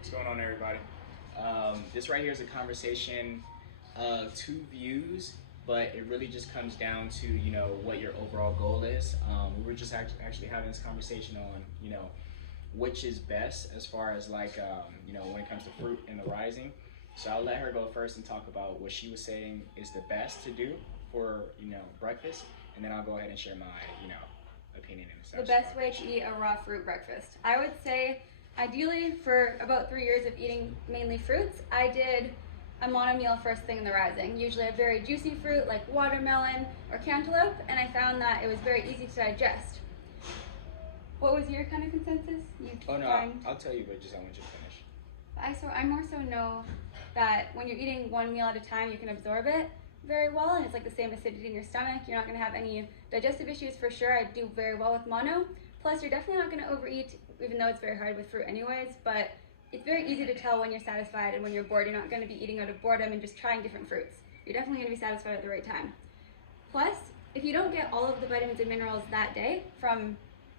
What's going on, everybody? This right here is a conversation of two views, but it really just comes down to what your overall goal is. We were just actually having this conversation on which is best as far as like when it comes to fruit and the rising. So I'll let her go first and talk about what she was saying is the best to do for breakfast, and then I'll go ahead and share my opinion and The stuff. best way to eat a raw fruit breakfast. I would say, ideally, for about 3 years of eating mainly fruits, I did a mono-meal first thing in the rising. Usually a very juicy fruit like watermelon or cantaloupe, and I found that it was very easy to digest. What was your kind of consensus? Oh no, I'll tell you, but just I want you to finish. I more so know that when you're eating one meal at a time, you can absorb it very well, and it's like the same acidity in your stomach. You're not going to have any digestive issues for sure. I do very well with mono. Plus, you're definitely not going to overeat, even though it's very hard with fruit anyways, but it's very easy to tell when you're satisfied and when you're bored. You're not going to be eating out of boredom and just trying different fruits. You're definitely going to be satisfied at the right time. Plus, if you don't get all of the vitamins and minerals that day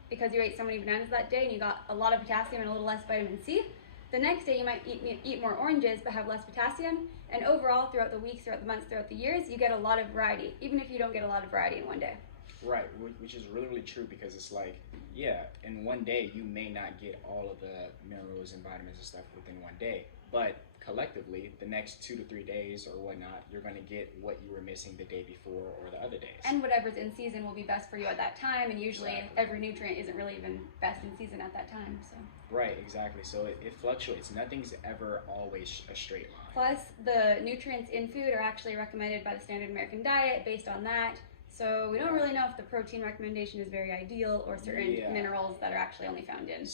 because you ate so many bananas that day and you got a lot of potassium and a little less vitamin C, the next day you might eat more oranges but have less potassium, and overall throughout the weeks, throughout the months, throughout the years, you get a lot of variety, even if you don't get a lot of variety in one day. Right, which is really, really true, because it's like, yeah, in one day you may not get all of the minerals and vitamins and stuff within one day, but collectively, the next 2 to 3 days or whatnot, you're going to get what you were missing the day before or the other days. And whatever's in season will be best for you at that time, and usually Exactly. every nutrient isn't really even best in season at that time. So. Right, exactly. So it fluctuates. Nothing's ever always a straight line. Plus, the nutrients in food are actually recommended by the standard American diet based on that. So we don't really know if the protein recommendation is very ideal or certain minerals that are actually only found in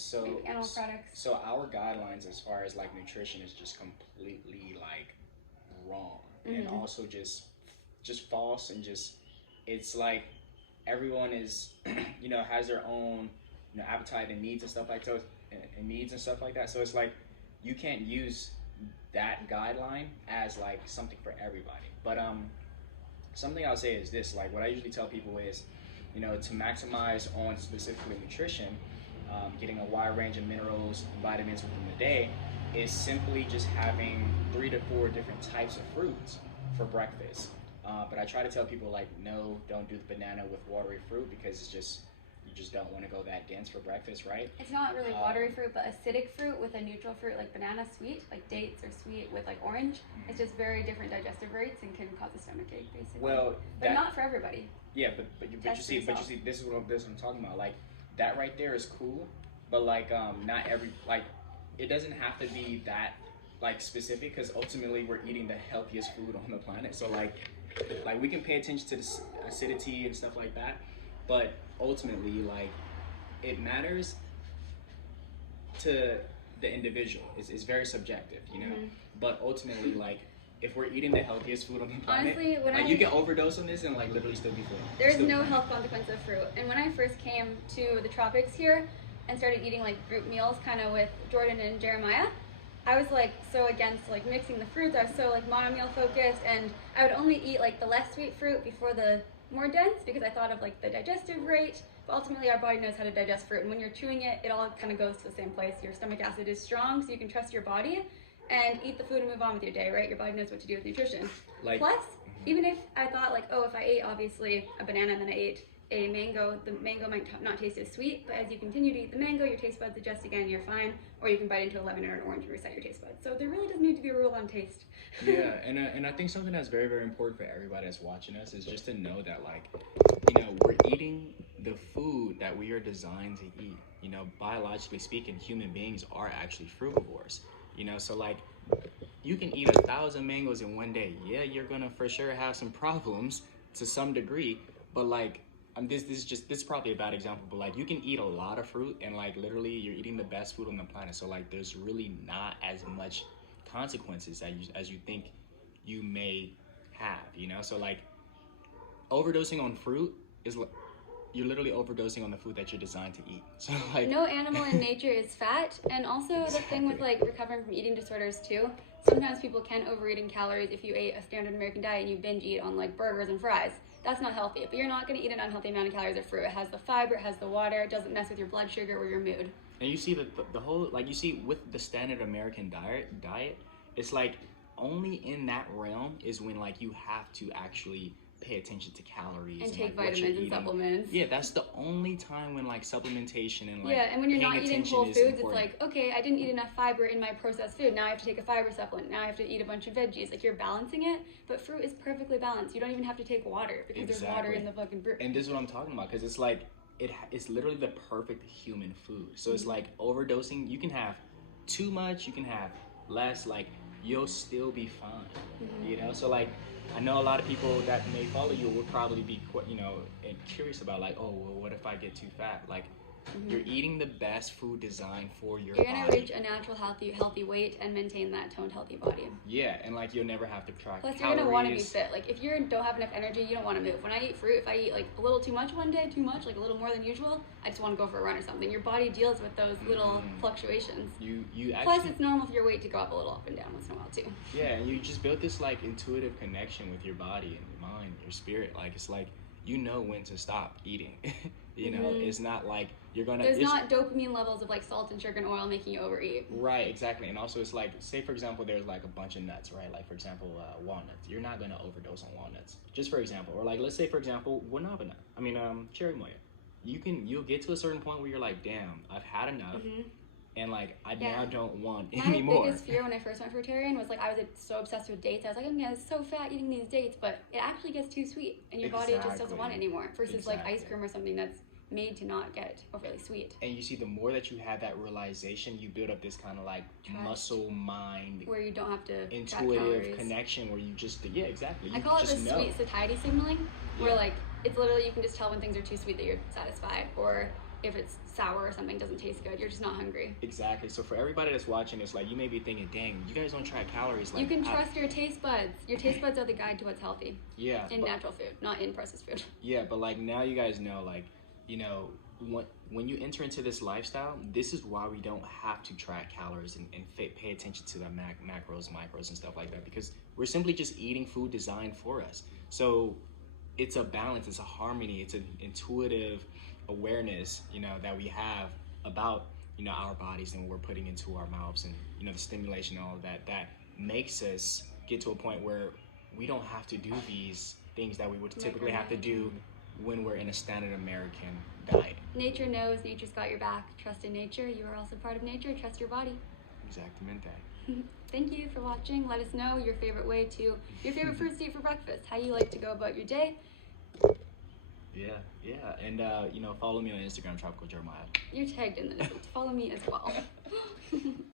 animal products. So our guidelines as far as like nutrition is just completely like wrong, and also just false, and just it's like everyone is has their own appetite and needs and stuff like those and needs and stuff like that. So it's like you can't use that guideline as like something for everybody. But something I'll say is this: like what I usually tell people is, to maximize on specifically nutrition, getting a wide range of minerals, vitamins within the day, is simply just having 3 to 4 different types of fruits for breakfast. But I try to tell people like, no, don't do the banana with watery fruit, because you just don't want to go that dense for breakfast, right? It's not really watery fruit, but acidic fruit with a neutral fruit like banana sweet, like dates are sweet with like orange. It's just very different digestive rates and can cause a stomach ache, basically. Well, but not for everybody. Yeah, but you see, this is what I'm talking about. Like that right there is cool, but like not every like it doesn't have to be that like specific, because ultimately we're eating the healthiest food on the planet. So like we can pay attention to the acidity and stuff like that, but ultimately like it matters to the individual. It's very subjective, but ultimately like if we're eating the healthiest food on the planet, honestly, you can overdose on this and like literally still be full. There's no health consequence of fruit. And when I first came to the tropics here and started eating like group meals kind of with Jordan and Jeremiah, I was like so against like mixing the fruits. I was so like mono-meal focused, and I would only eat like the less sweet fruit before the more dense, because I thought of like the digestive rate. But ultimately our body knows how to digest fruit, and when you're chewing it, it all kind of goes to the same place. Your stomach acid is strong, so you can trust your body and eat the food and move on with your day, right? Your body knows what to do with nutrition. Plus, even if I thought like, oh, if I ate obviously a banana and then I ate a mango, the mango might not taste as sweet, but as you continue to eat the mango, your taste buds adjust again, you're fine. Or you can bite into a lemon or an orange and reset your taste buds. So there really doesn't need to be a rule on taste. Yeah, and I think something that's very, very important for everybody that's watching us is just to know that like, we're eating the food that we are designed to eat. Biologically speaking, human beings are actually frugivores. So like you can eat 1,000 mangoes in one day. Yeah, you're gonna for sure have some problems to some degree, but like this is probably a bad example, but like you can eat a lot of fruit and like literally you're eating the best food on the planet. So like there's really not as much consequences as you think you may have, So like overdosing on fruit is you're literally overdosing on the food that you're designed to eat. So like no animal in nature is fat. And also the thing with like recovering from eating disorders too, sometimes people can overeat in calories if you ate a standard American diet and you binge eat on like burgers and fries. That's not healthy, but you're not going to eat an unhealthy amount of calories of fruit. It has the fiber, it has the water, it doesn't mess with your blood sugar or your mood. And you see the whole, like, you see with the standard American diet, it's like only in that realm is when like you have to actually pay attention to calories and take like, vitamins and supplements. Yeah, that's the only time when like supplementation and like yeah, and when you're not eating whole foods, important. it's like, okay, I didn't eat enough fiber in my processed food. Now I have to take a fiber supplement. Now I have to eat a bunch of veggies. Like, you're balancing it, but fruit is perfectly balanced. You don't even have to take water because there's water in the fucking fruit. And this is what I'm talking about, because it's like it's literally the perfect human food. So it's like overdosing. You can have too much, you can have less. Like, you'll still be fine. You know, so like, I know a lot of people that may follow you will probably be, you know, curious about like, oh, well, what if I get too fat? Like, you're eating the best food designed for your body. You're gonna reach a natural, healthy weight and maintain that toned, healthy body. Yeah, and like you'll never have to track Plus, calories. you're gonna want to be fit. Like, if you don't have enough energy, you don't want to move. When I eat fruit, if I eat like a little too much one day, like a little more than usual, I just want to go for a run or something. Your body deals with those little fluctuations. You actually. Plus, it's normal for your weight to go up a little up and down once in a while too. Yeah, and you just built this like intuitive connection with your body and your mind, your spirit. Like, it's like you know when to stop eating. You know, it's not like you're gonna. There's not dopamine levels of like salt and sugar and oil making you overeat. Right, exactly. And also, it's like, say for example, there's like a bunch of nuts, right? Like, for example, walnuts. You're not gonna overdose on walnuts, just for example. Or like, let's say for example, guanaba nut. I mean, cherry moya. You'll get to a certain point where you're like, damn, I've had enough. And like, I now don't want anymore. My biggest fear when I first went fruitarian was like, I was so obsessed with dates. I was like, I'm so fat eating these dates, but it actually gets too sweet, and your body just doesn't want it anymore. Versus like ice cream or something that's made to not get overly sweet. And you see, the more that you have that realization, you build up this kind of like muscle mind, where you don't have to intuitive connection, where you just exactly. I call it the sweet satiety signaling, where like it's literally, you can just tell when things are too sweet that you're satisfied, or if it's sour or something doesn't taste good, you're just not hungry. Exactly. So for everybody that's watching, it's like, you may be thinking, dang, you guys don't track calories. Like, you can trust your taste buds. Your taste buds are the guide to what's healthy. Yeah. In natural food, not in processed food. Yeah, but like, now you guys know, like, you know, when you enter into this lifestyle, this is why we don't have to track calories and pay attention to the macros, micros, and stuff like that, because we're simply just eating food designed for us. So it's a balance, it's a harmony, it's an intuitive awareness, you know, that we have about, you know, our bodies and what we're putting into our mouths, and, you know, the stimulation and all of that, that makes us get to a point where we don't have to do these things that we would typically have to do when we're in a standard American diet. Nature knows, nature's got your back. Trust in nature. You are also part of nature. Trust your body. Exactamente. Thank you for watching. Let us know your favorite fruits to eat for breakfast, how you like to go about your day. Yeah, and you know, follow me on Instagram, Tropical Jeremiah. You're tagged in this. Follow me as well.